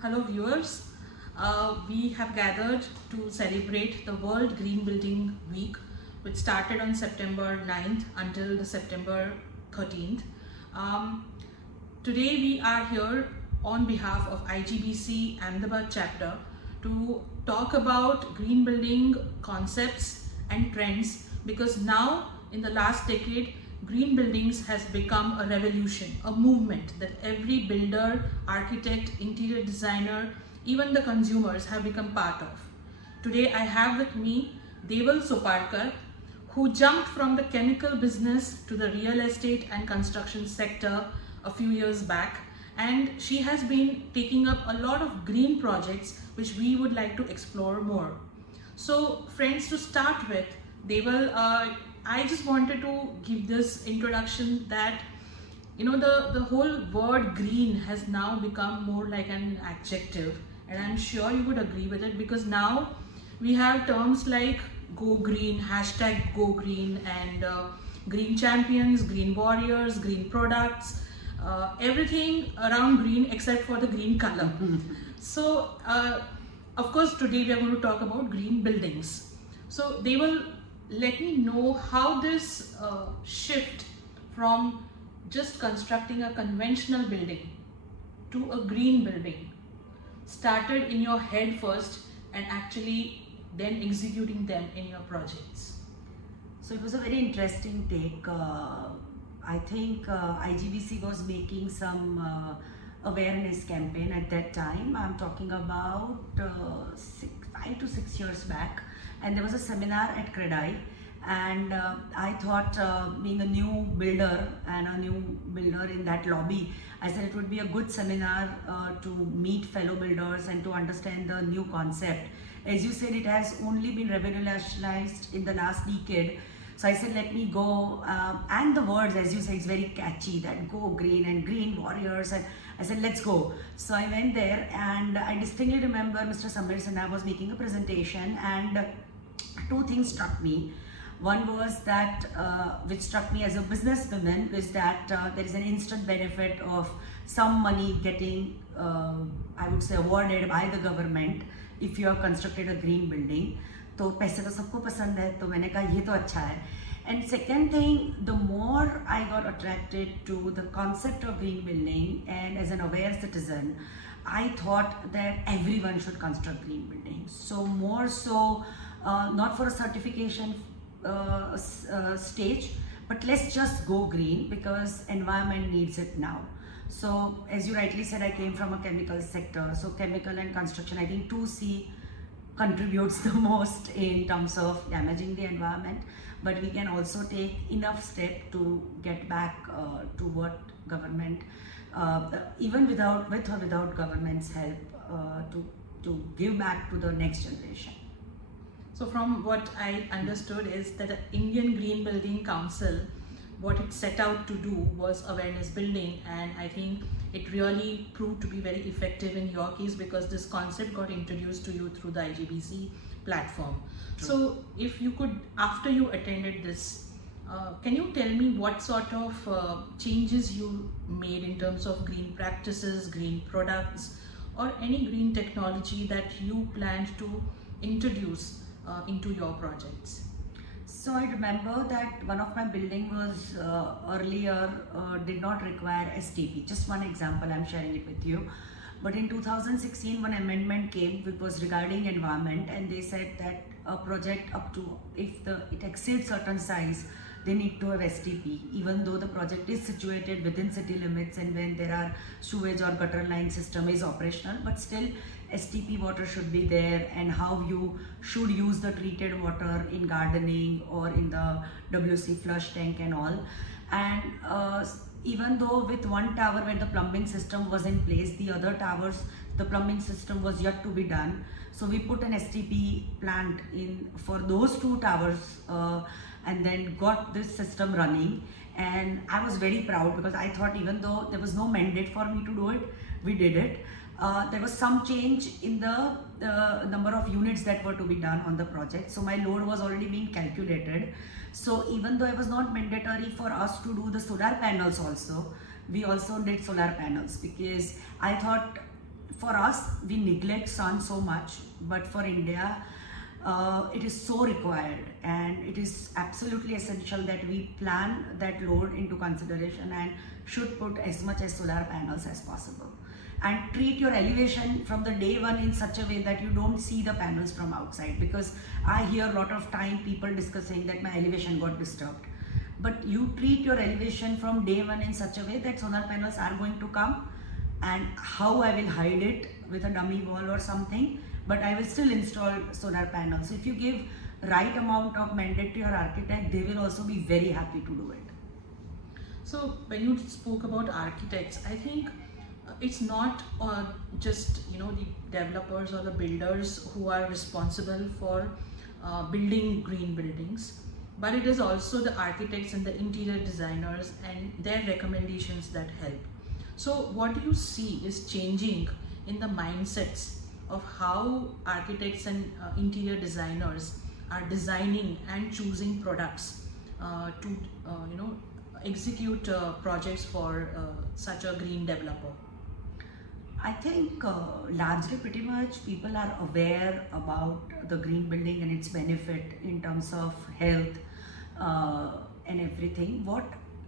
Hello viewers, we have gathered to celebrate the World Green Building Week, which started on September 9th until the September 13th. Today we are here on behalf of IGBC Ahmedabad chapter to talk about green building concepts and trends, because now in the last decade green buildings has become a revolution, a movement that every builder, architect, interior designer, even the consumers have become part of. Today I have with me Deval Soparkar, who jumped from the chemical business to the real estate and construction sector a few years back, and she has been taking up a lot of green projects which we would like to explore more. So friends, to start with, Deval, I just wanted to give this introduction that the whole word green has now become more like an adjective, and I'm sure you would agree with it, because now we have terms like go green, hashtag go green, and green champions, green warriors, green products, everything around green except for the green color. So of course today we are going to talk about green buildings. So they will let me know how this shift from just constructing a conventional building to a green building started in your head first, and actually then executing them in your projects. So it was a very interesting take. I think IGBC was making some awareness campaign at that time. I'm talking about 5 to 6 years back, and there was a seminar at Credai, and I thought, being a new builder in that lobby, I said it would be a good seminar to meet fellow builders and to understand the new concept. As you said, it has only been revolutionized in the last decade. So I said, let me go, and the words, as you say, it's very catchy, that go green and green warriors, and I said, let's go. So I went there, and I distinctly remember Mr. Samir Sinha was making a presentation, and two things struck me. One was that, which struck me as a businesswoman, is that there is an instant benefit of some money getting, I would say, awarded by the government if you have constructed a green building. तो पैसे तो सबको पसंद है, तो मैंने कहा ये तो अच्छा है. And second thing, the more I got attracted to the concept of green building, and as an aware citizen, I thought that everyone should construct green buildings. So more so, not for a certification stage, but let's just go green because environment needs it now. So as you rightly said, I came from a chemical sector. So chemical and construction, I think 2C contributes the most in terms of damaging the environment, but we can also take enough step to get back to what government, even with or without government's help, to give back to the next generation. So from what I understood is that the Indian Green Building Council, what it set out to do was awareness building, and I think it really proved to be very effective in your case, because this concept got introduced to you through the IGBC platform. True. So if you could, after you attended this, can you tell me what sort of changes you made in terms of green practices, green products, or any green technology that you planned to introduce into your projects? So I remember that one of my building was earlier did not require STP. Just one example, I'm sharing it with you. But in 2016, one amendment came which was regarding environment, and they said that a project up to, if it exceeds certain size, they need to have STP, even though the project is situated within city limits and when there are sewage or gutter line system is operational, but still STP water should be there, and how you should use the treated water in gardening or in the WC flush tank and all. And even though with one tower where the plumbing system was in place, the other towers, the plumbing system was yet to be done. So we put an STP plant in for those two towers, and then got this system running. And I was very proud, because I thought, even though there was no mandate for me to do it, we did it. There was some change in the number of units that were to be done on the project. So my load was already being calculated. So even though it was not mandatory for us to do the solar panels also, we also did solar panels, because I thought for us, we neglect sun so much, but for India, it is so required, and it is absolutely essential that we plan that load into consideration and should put as much as solar panels as possible. And treat your elevation from the day one in such a way that you don't see the panels from outside, because I hear a lot of time people discussing that my elevation got disturbed. But you treat your elevation from day one in such a way that solar panels are going to come, and how I will hide it with a dummy wall or something, but I will still install solar panels. So if you give right amount of mandate to your architect, they will also be very happy to do it. So when you spoke about architects, I think it's not just the developers or the builders who are responsible for building green buildings, but it is also the architects and the interior designers and their recommendations that help. So what do you see is changing in the mindsets of how architects and interior designers are designing and choosing products to execute projects for such a green developer? I think largely pretty much people are aware about the green building and its benefit in terms of health and everything. What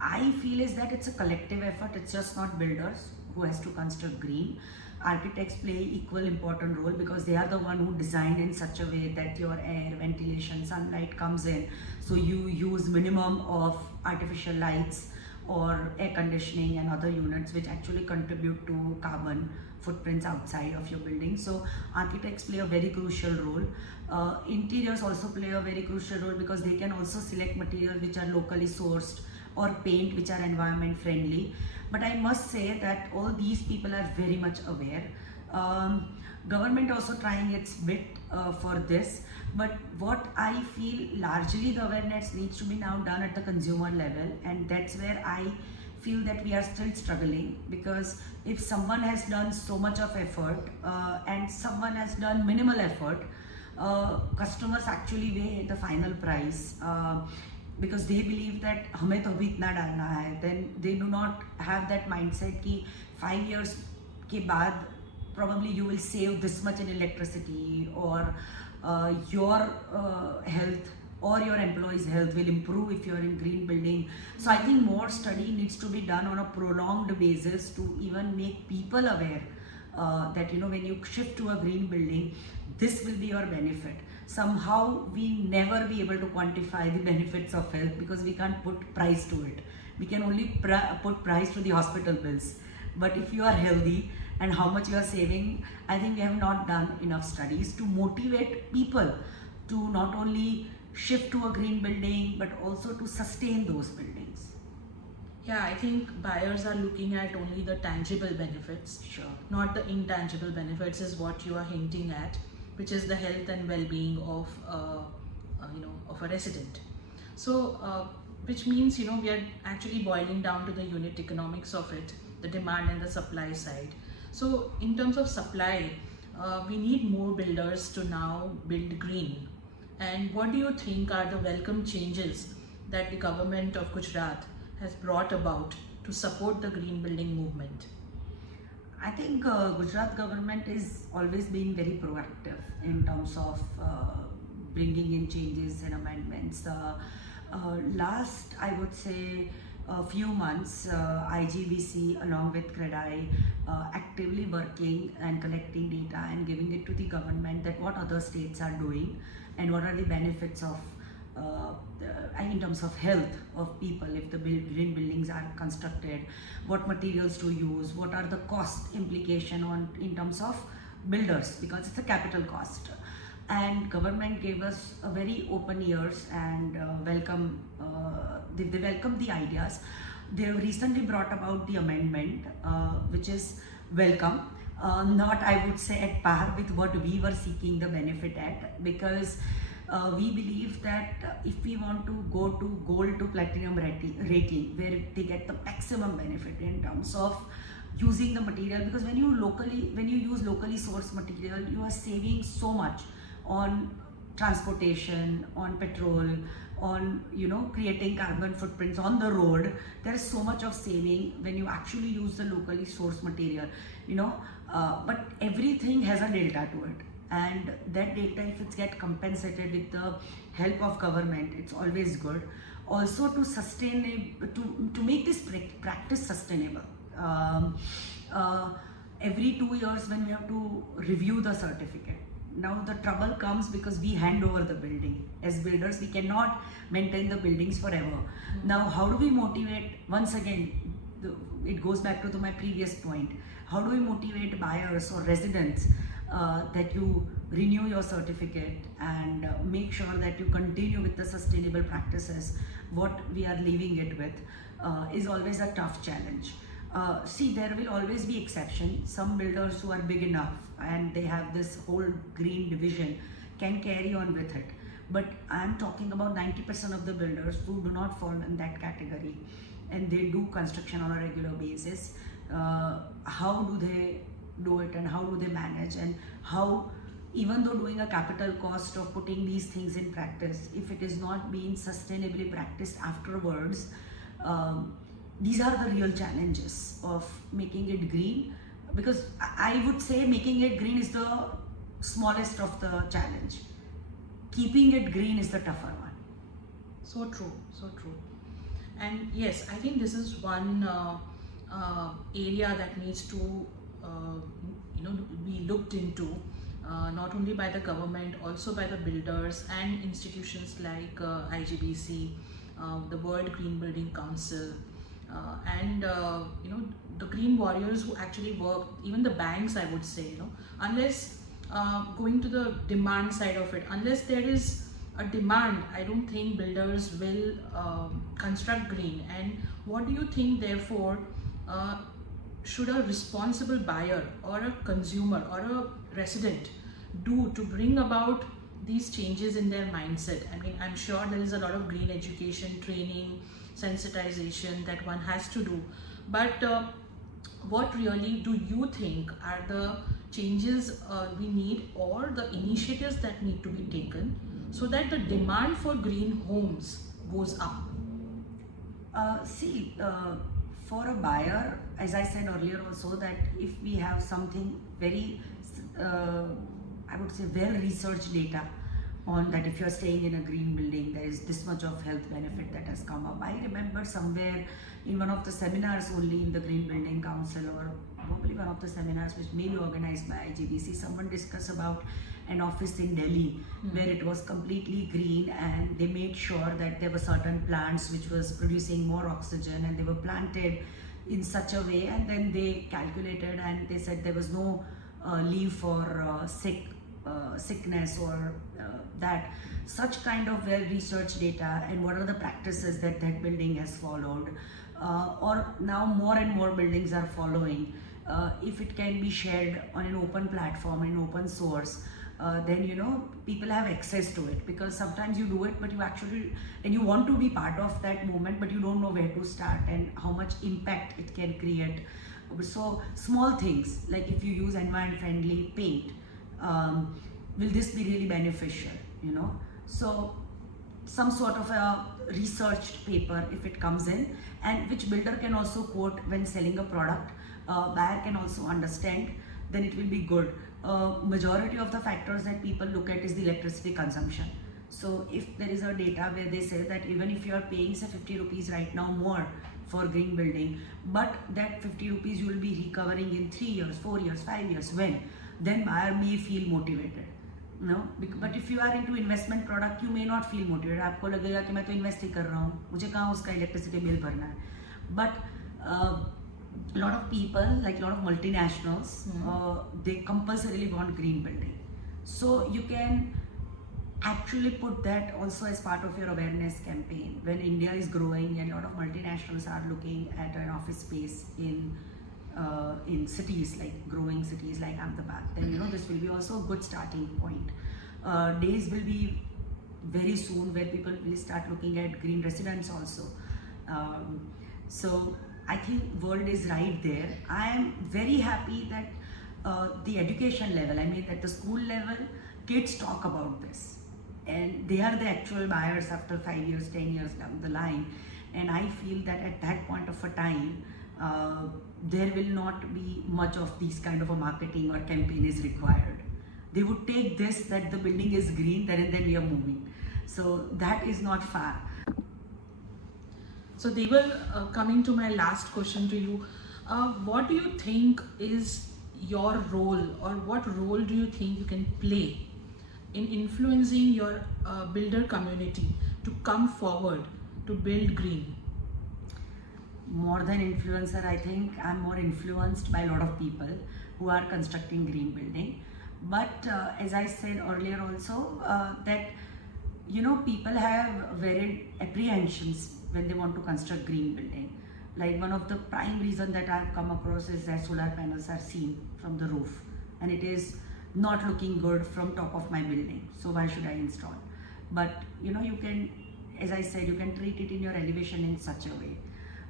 I feel is that it's a collective effort. It's just not builders who has to construct green. Architects play equal important role, because they are the one who designed in such a way that your air, ventilation, sunlight comes in. So you use minimum of artificial lights or air conditioning and other units which actually contribute to carbon footprints outside of your building. So architects play a very crucial role. Interiors also play a very crucial role, because they can also select materials which are locally sourced or paint which are environment friendly. But I must say that all these people are very much aware. Government also trying its bit for this, but what I feel largely the awareness needs to be now done at the consumer level, and that's where I feel that we are still struggling. Because if someone has done so much of effort and someone has done minimal effort, customers actually weigh the final price, because they believe that हमें तो अभी इतना डालना है. Then they do not have that mindset कि 5 years के बाद probably you will save this much in electricity, or your health or your employees' health will improve if you are in green building. So I think more study needs to be done on a prolonged basis to even make people aware that when you shift to a green building, this will be your benefit. Somehow we never be able to quantify the benefits of health, because we can't put price to it. We can only put price to the hospital bills. But if you are healthy and how much you are saving, I think we have not done enough studies to motivate people to not only shift to a green building but also to sustain those buildings. Yeah, I think buyers are looking at only the tangible benefits, Sure. not the intangible benefits is what you are hinting at, which is the health and well-being of of a resident. So which means we are actually boiling down to the unit economics of it, the demand and the supply side. So in terms of supply, we need more builders to now build green. And what do you think are the welcome changes that the government of Gujarat has brought about to support the green building movement? I think Gujarat government is always being very proactive in terms of bringing in changes and amendments. Last, I would say, a few months, IGBC along with CREDI actively working and collecting data and giving it to the government that what other states are doing and what are the benefits of in terms of health of people if the green buildings are constructed, what materials to use, what are the cost implication in terms of builders, because it's a capital cost. And government gave us a very open ears and welcome. They welcomed the ideas. They have recently brought about the amendment, which is welcome. Not, I would say, at par with what we were seeking the benefit at, because we believe that if we want to go to gold to platinum rating, where they get the maximum benefit in terms of using the material, because when you use locally sourced material, you are saving so much on transportation, on petrol, on creating carbon footprints on the road. There is so much of saving when you actually use the locally sourced material, but everything has a delta to it, and that delta, if it's get compensated with the help of government, it's always good. Also to sustain to make this practice sustainable. Every 2 years when we have to review the certificate. Now the trouble comes because we hand over the building. As builders, we cannot maintain the buildings forever. Now how do we motivate, once again, it goes back to my previous point, how do we motivate buyers or residents that you renew your certificate and make sure that you continue with the sustainable practices, what we are leaving it with, is always a tough challenge. See, there will always be exceptions. Some builders who are big enough and they have this whole green division can carry on with it. But I'm talking about 90% of the builders who do not fall in that category, and they do construction on a regular basis. How do they do it, and how do they manage, and how, even though doing a capital cost of putting these things in practice, if it is not being sustainably practiced afterwards, these are the real challenges of making it green. Because I would say making it green is the smallest of the challenge. Keeping it green is the tougher one. So true, so true. And yes, I think this is one area that needs to be looked into, not only by the government, also by the builders and institutions like IGBC, the World Green Building Council, and the green warriors who actually work, even the banks, I would say, unless going to the demand side of it, unless there is a demand, I don't think builders will construct green. And what do you think, therefore, should a responsible buyer or a consumer or a resident do to bring about these changes in their mindset? I mean, I'm sure there is a lot of green education, training, sensitization that one has to do, but what really do you think are the changes we need, or the initiatives that need to be taken so that the demand for green homes goes up? For a buyer, as I said earlier also, that if we have something very, I would say, well-researched data on that, if you're staying in a green building, there is this much of health benefit that has come up. I remember somewhere in one of the seminars only in the Green Building Council, or probably one of the seminars which may be organized by IGBC, someone discussed about an office in Delhi where it was completely green, and they made sure that there were certain plants which was producing more oxygen, and they were planted in such a way, and then they calculated and they said there was no leave for sickness or that. Such kind of well-researched data, and what are the practices that that building has followed, or now more and more buildings are following. If it can be shared on an open platform, an open source, then people have access to it, because sometimes you do it but you actually, and you want to be part of that movement, but you don't know where to start and how much impact it can create. So small things like, if you use environment friendly paint, will this be really beneficial? So some sort of a researched paper, if it comes in, and which builder can also quote when selling a product, buyer can also understand, then it will be good. Majority of the factors that people look at is the electricity consumption. So if there is a data where they say that even if you are paying say 50 rupees right now more for green building, but that 50 rupees you will be recovering in 3 years, 4 years, 5 years, when, then buyer may feel motivated. But if you are into investment product, you may not feel motivated. आपको लगेगा कि मैं तो invest ही कर रहा हूँ, मुझे कहाँ उसका electricity bill भरना है. But a lot of people, like a lot of multinationals, they compulsorily want green building. So you can actually put that also as part of your awareness campaign. When India is growing and a lot of multinationals are looking at an office space in cities, like growing cities like Ahmedabad, then this will be also a good starting point. Days will be very soon where people will start looking at green residents also. So I think World is right there. I am very happy that the education level, I mean at the school level, kids talk about this. and they are the actual buyers after 5 years, 10 years down the line. And I feel that at that point of a time, there will not be much of these kind of a marketing or campaign is required. They would take this, that the building is green, then and then we are moving. So that is not fair. So Deval, coming to my last question to you, what do you think is your role, or what role do you think you can play in influencing your builder community to come forward to build green? More than influencer, I think I'm more influenced by a lot of people who are constructing green building. But as I said earlier also, that people have varied apprehensions when they want to construct green building. Like one of the prime reason that I've come across is that solar panels are seen from the roof and it is not looking good from top of my building. So why should I install? But you can, as I said, you can treat it in your elevation in such a way.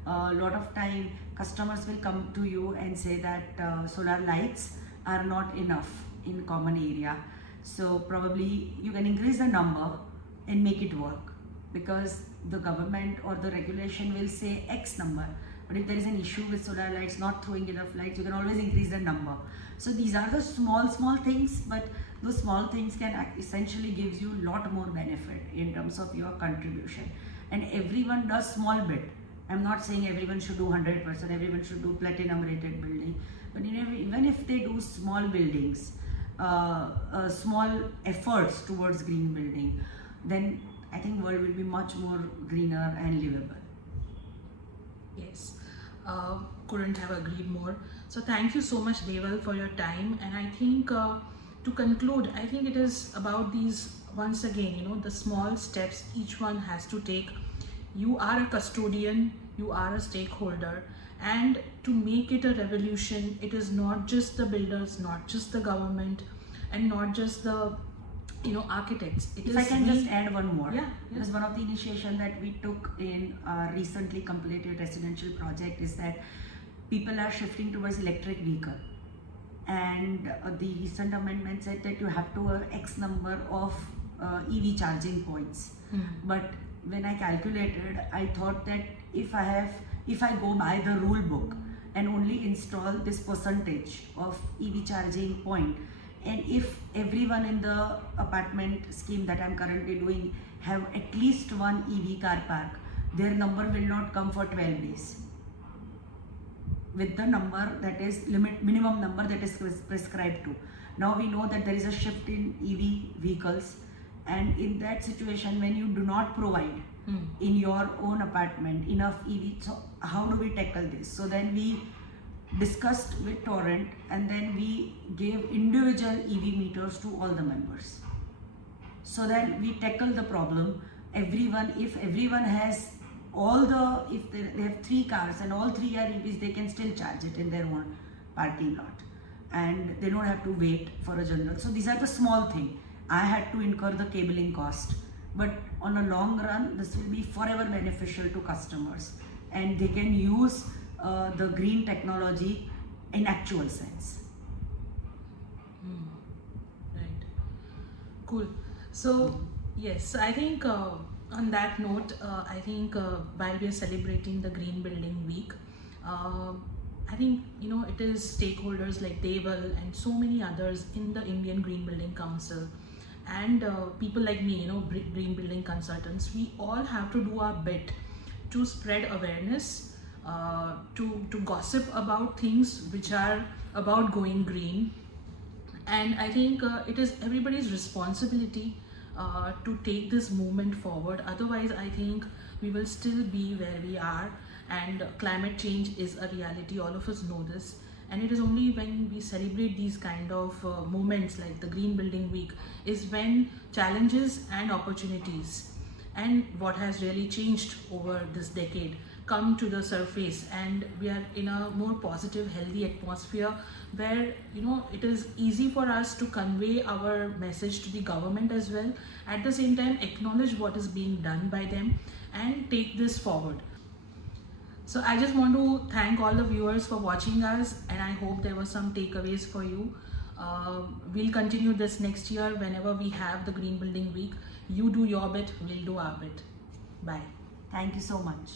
A lot of time customers will come to you and say that solar lights are not enough in common area. So probably you can increase the number and make it work, because the government or the regulation will say X number. But if there is an issue with solar lights not throwing enough lights, you can always increase the number. So these are the small things, but those small things can essentially gives you a lot more benefit in terms of your contribution. And everyone does small bit. I'm not saying everyone should do 100%, everyone should do platinum rated building. But even if they do small buildings, small efforts towards green building, then I think world will be much more greener and livable. Yes, couldn't have agreed more. So thank you so much, Deval, for your time. And I think to conclude, I think it is about these, once again, the small steps each one has to take. You are a custodian, you are a stakeholder, and to make it a revolution, it is not just the builders, not just the government, and not just the architects. If I can just add one more. Yeah. Because one of the initiation that we took in our recently completed residential project is that people are shifting towards electric vehicle. And the recent amendment said that you have to have X number of EV charging points. But when I calculated, I thought that if I go by the rule book and only install this percentage of EV charging point, and if everyone in the apartment scheme that I'm currently doing have at least one EV car park, their number will not come for 12 days. With the number that is minimum number that is prescribed to. Now we know that there is a shift in EV vehicles, and in that situation when you do not provide in your own apartment enough EV, so how do we tackle this? So then we discussed with Torrent, and then we gave individual EV meters to all the members. So that we tackle the problem. If everyone has if they have 3 cars and all 3 are EVs, they can still charge it in their own parking lot. And they don't have to wait for a general. So these are the small things. I had to incur the cabling cost. But on a long run, this will be forever beneficial to customers. And they can use the green technology in actual sense. Right. Cool. So yes, I think on that note, I think while we are celebrating the Green Building Week, I think it is stakeholders like Deval and so many others in the Indian Green Building Council, and people like me, green building consultants, we all have to do our bit to spread awareness, to gossip about things which are about going green. And I think it is everybody's responsibility to take this movement forward. Otherwise, I think we will still be where we are, and climate change is a reality. All of us know this. And it is only when we celebrate these kind of moments like the Green Building Week is when challenges and opportunities and what has really changed over this decade come to the surface, and we are in a more positive, healthy atmosphere where it is easy for us to convey our message to the government as well, at the same time acknowledge what is being done by them and take this forward. So I just want to thank all the viewers for watching us, and I hope there were some takeaways for you. We'll continue this next year whenever we have the Green Building Week. You do your bit, we'll do our bit. Bye. Thank you so much.